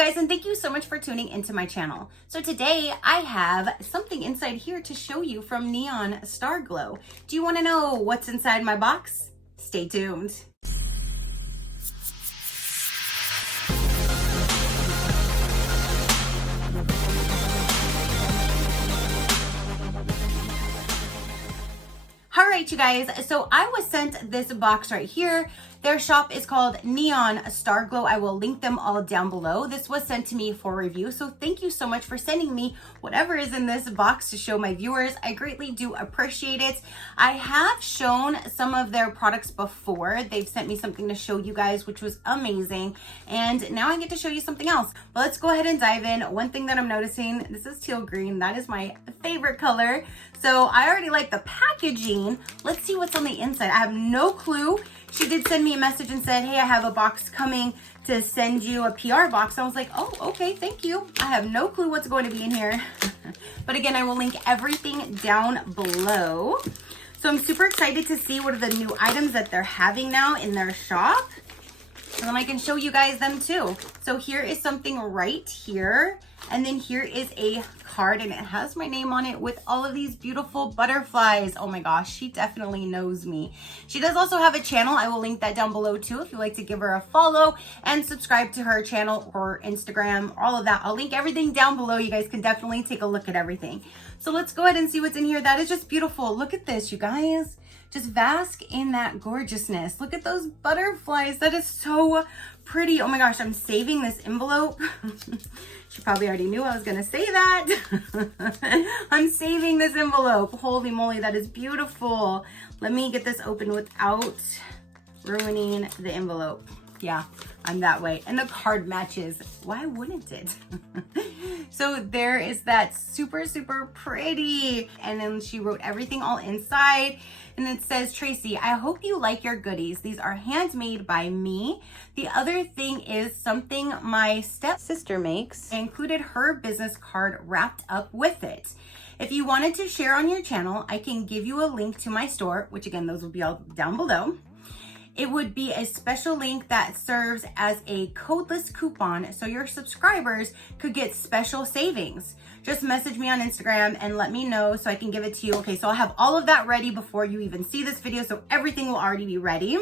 guys, and thank you so much for tuning into my channel. So today I have something inside here to show you from NeonStarGlow. Do you want to know what's inside my box? Stay tuned. All right, you guys, so I was sent this box right here. Their shop is called NeonStarGlow. I will link them all down below. This was sent to me for review, so thank you so much for sending me whatever is in this box to show my viewers. I greatly do appreciate it. I have shown some of their products before. They've sent me something to show you guys, which was amazing. And now I get to show you something else. But let's go ahead and dive in. One thing that I'm noticing, this is teal green. That is my favorite color. So I already like the packaging. Let's see what's on the inside. I have no clue. She did send me a message and said, hey, I have a box coming to send you a PR box. I was like, oh, okay, thank you. I have no clue what's going to be in here. But again, I will link everything down below. So I'm super excited to see what are the new items that they're having now in their shop. And then I can show you guys them too. So here is something right here. And then here is a card and it has my name on it with all of these beautiful butterflies. Oh my gosh, she definitely knows me. She does also have a channel. I will link that down below too if you'd like to give her a follow and subscribe to her channel or Instagram, all of that. I'll link everything down below. You guys can definitely take a look at everything. So let's go ahead and see what's in here. That is just beautiful. Look at this, you guys. Just bask in that gorgeousness. Look at those butterflies. That is so pretty. Oh my gosh, I'm saving this envelope. She probably already knew I was gonna say that. I'm saving this envelope. Holy moly, that is beautiful. Let me get this open without ruining the envelope. Yeah, I'm that way. And the card matches. Why wouldn't it? So there is that super, super pretty. And then she wrote everything all inside. And it says, Tracy, I hope you like your goodies. These are handmade by me. The other thing is something my stepsister makes. I included her business card wrapped up with it. If you wanted to share on your channel, I can give you a link to my store, which again, those will be all down below. It would be a special link that serves as a codeless coupon so your subscribers could get special savings. Just message me on Instagram and let me know so I can give it to you. Okay, so I'll have all of that ready before you even see this video, so everything will already be ready.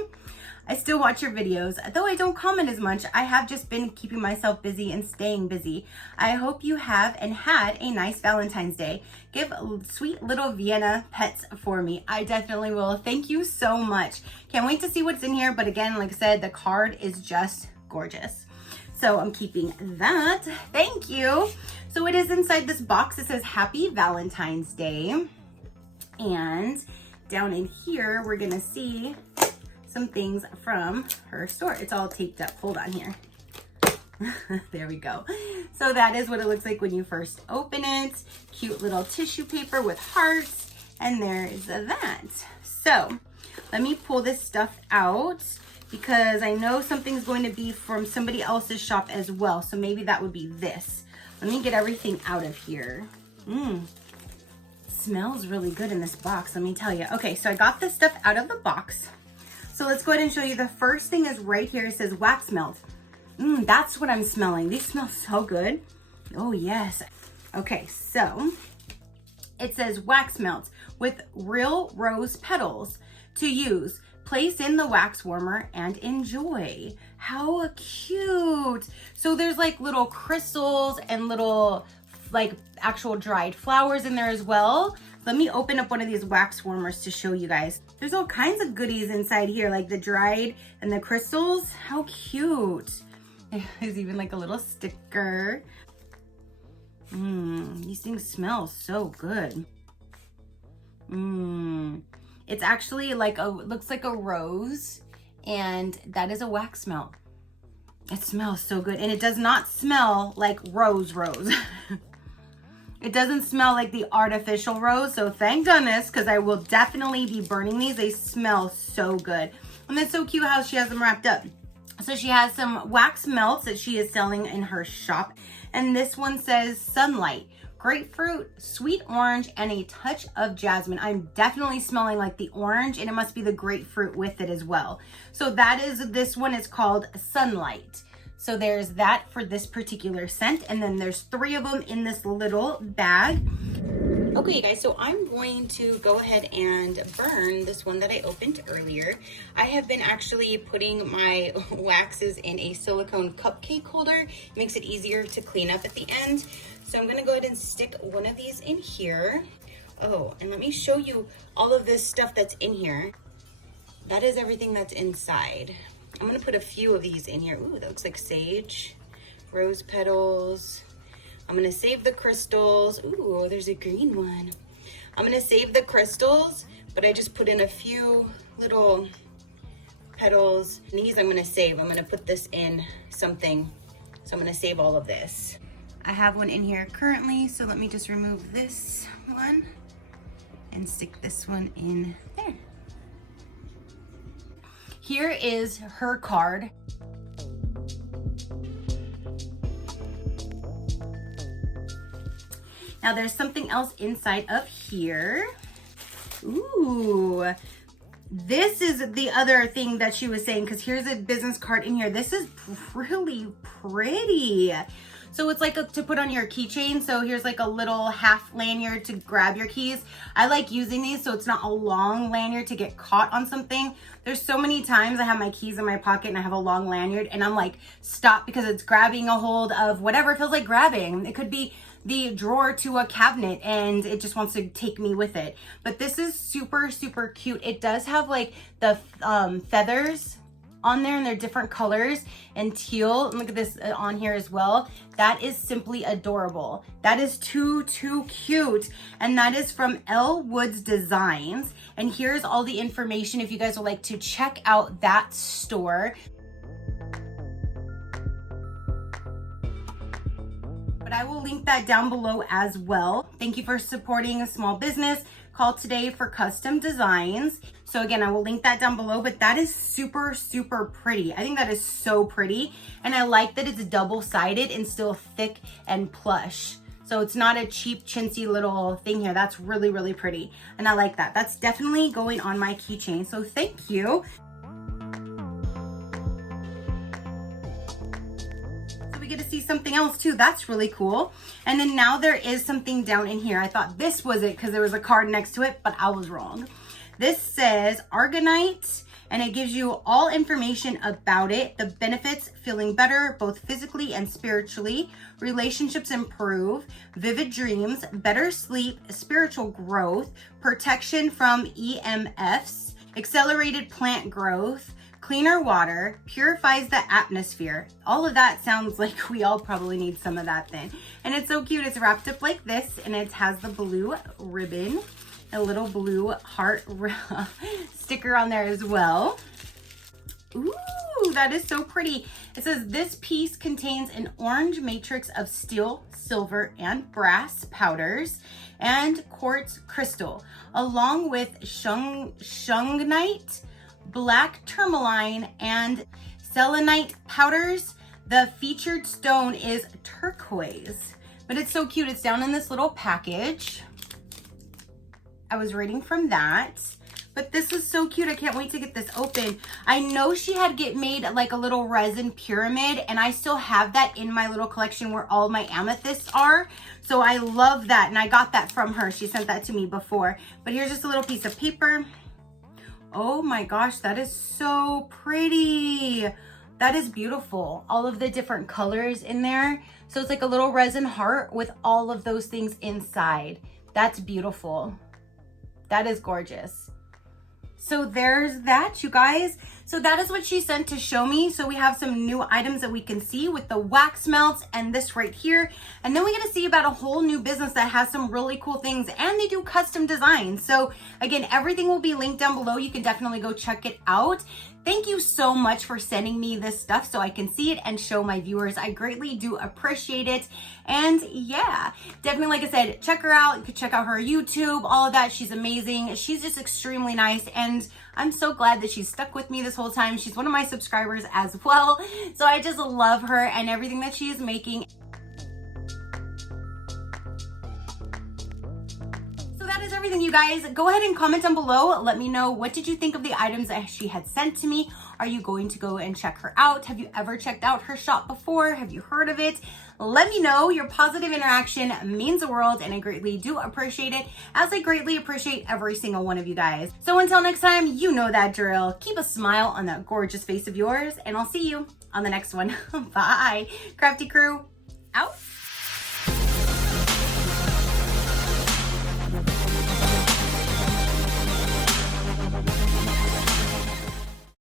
I still watch your videos, though I don't comment as much. I have just been keeping myself busy and staying busy. I hope you have and had a nice Valentine's Day. Give sweet little Vienna pets for me. I definitely will. Thank you so much. Can't wait to see what's in here. But again, like I said, the card is just gorgeous. So I'm keeping that. Thank you. So it is inside this box. It says Happy Valentine's Day. And down in here, we're gonna see some things from her store. It's all taped up. Hold on here. There we go. So that is what it looks like when you first open it. Cute little tissue paper with hearts. And there is that. So let me pull this stuff out because I know something's going to be from somebody else's shop as well. So maybe that would be this. Let me get everything out of here. Smells really good in this box, let me tell you. Okay, so I got this stuff out of the box. So let's go ahead and show you. The first thing is right here. It says wax melt. That's what I'm smelling. These smell so good. Oh yes. Okay, so it says wax melt with real rose petals to use. Place in the wax warmer and enjoy. How cute. So there's like little crystals and little like actual dried flowers in there as well. Let me open up one of these wax warmers to show you guys. There's all kinds of goodies inside here, like the dried and the crystals. How cute. There's even like a little sticker. These things smell so good. It's actually like looks like a rose, and that is a wax melt. It smells so good, and it does not smell like rose. It doesn't smell like the artificial rose, so thank goodness, because I will definitely be burning these. They smell so good. And it's so cute how she has them wrapped up. So she has some wax melts that she is selling in her shop. And this one says Sunlight, grapefruit, sweet orange, and a touch of jasmine. I'm definitely smelling like the orange, and it must be the grapefruit with it as well. So that is, this one is called Sunlight. So there's that for this particular scent. And then there's 3 of them in this little bag. Okay, you guys, so I'm going to go ahead and burn this one that I opened earlier. I have been actually putting my waxes in a silicone cupcake holder. It makes it easier to clean up at the end. So I'm gonna go ahead and stick one of these in here. Oh, and let me show you all of this stuff that's in here. That is everything that's inside. I'm gonna put a few of these in here. Ooh, that looks like sage, rose petals. I'm gonna save the crystals. Ooh, there's a green one. I'm gonna save the crystals, but I just put in a few little petals. These I'm gonna save. I'm gonna put this in something. So I'm gonna save all of this. I have one in here currently, so let me just remove this one and stick this one in there. Here is her card. Now there's something else inside of here. Ooh, this is the other thing that she was saying, because here's a business card in here. This is really pretty. So it's like to put on your keychain. So here's like a little half lanyard to grab your keys. I like using these so it's not a long lanyard to get caught on something. There's so many times I have my keys in my pocket and I have a long lanyard and I'm like, stop, because it's grabbing a hold of whatever it feels like grabbing. It could be the drawer to a cabinet and it just wants to take me with it. But this is super, super cute. It does have like the feathers on there and they're different colors and teal. Look at this on here as well. That is simply adorable. That is too cute. And that is from Elle Woods Designs. And here's all the information if you guys would like to check out that store. But I will link that down below as well. Thank you for supporting a small business. Call today for custom designs. So again, I will link that down below, but that is super, super pretty. I think that is so pretty. And I like that it's double-sided and still thick and plush. So it's not a cheap, chintzy little thing here. That's really, really pretty. And I like that. That's definitely going on my keychain. So thank you. Get to see something else too. That's really cool. And then now there is something down in here. I thought this was it because there was a card next to it, but I was wrong. This says Argonite, and it gives you all information about it. The benefits: feeling better both physically and spiritually, relationships improve, vivid dreams, better sleep, spiritual growth, protection from EMFs, accelerated plant growth, cleaner water, purifies the atmosphere. All of that sounds like we all probably need some of that then. And it's so cute. It's wrapped up like this and it has the blue ribbon, a little blue heart sticker on there as well. Ooh, that is so pretty. It says this piece contains an orange matrix of steel, silver, and brass powders and quartz crystal, along with shungite, black tourmaline, and selenite powders. The featured stone is turquoise, but it's so cute. It's down in this little package. I was reading from that, but this is so cute. I can't wait to get this open. I know she had made like a little resin pyramid, and I still have that in my little collection where all my amethysts are. So I love that, and I got that from her. She sent that to me before. But here's just a little piece of paper. Oh my gosh, that is so pretty. That is beautiful. All of the different colors in there. So it's like a little resin heart with all of those things inside. That's beautiful. That is gorgeous. So there's that, you guys. So that is what she sent to show me. So we have some new items that we can see with the wax melts and this right here. And then we get to see about a whole new business that has some really cool things, and they do custom designs. So again, everything will be linked down below. You can definitely go check it out. Thank you so much for sending me this stuff so I can see it and show my viewers. I greatly do appreciate it. And yeah, definitely, like I said, check her out. You could check out her YouTube, all of that. She's amazing. She's just extremely nice. And I'm so glad that she's stuck with me this whole time. She's one of my subscribers as well. So I just love her and everything that she is making. That is everything, you guys. Go ahead and comment down below. Let me know, what did you think of the items that she had sent to me? Are you going to go and check her out? Have you ever checked out her shop before? Have you heard of it? Let me know. Your positive interaction means the world, and I greatly do appreciate it, as I greatly appreciate every single one of you guys. So until next time, you know that drill. Keep a smile on that gorgeous face of yours, and I'll see you on the next one. Bye. Crafty crew, out.